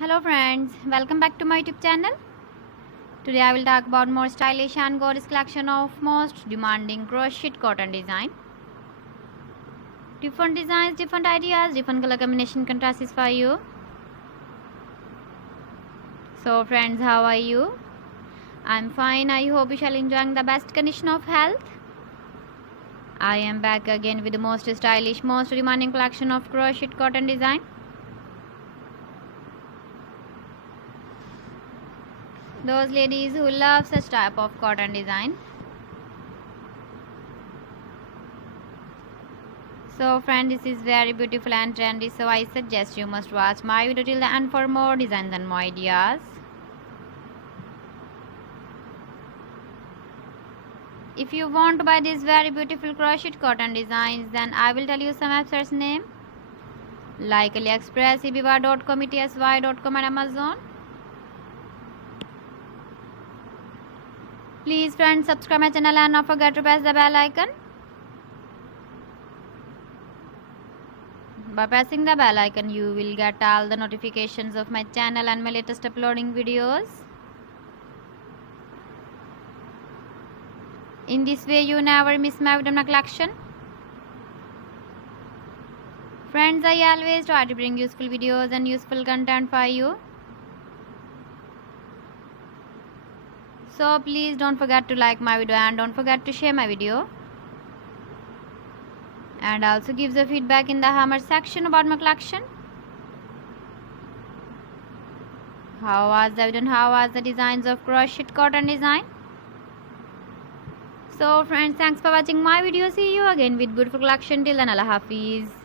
Hello friends, welcome back to my YouTube channel. Today I will talk about more stylish and gorgeous collection of most demanding crochet cotton design. Different designs, different ideas, different color combination contrasts for you. So friends, how are you? I'm fine. I hope you shall enjoying the best condition of health. I am back again with the most stylish, most demanding collection of crochet cotton design. Those ladies who love such type of cotton design. So friend, this is very beautiful and trendy, so I suggest you must watch my video till the end for more designs and more ideas. If you want to buy these very beautiful crochet cotton designs, then I will tell you some websites name like AliExpress, ebiva.com, etsy.com and Amazon. Please friends, subscribe my channel and not forget to press the bell icon. By pressing the bell icon, you will get all the notifications of my channel and my latest uploading videos. In this way, you never miss my video collection. Friends, I always try to bring useful videos and useful content for you. So please don't forget to like my video and don't forget to share my video. And also give the feedback in the comment section about my collection. How was the video and how was the designs of crochet cotton design? So friends, thanks for watching my video. See you again with beautiful collection. Till then, Allah Hafiz.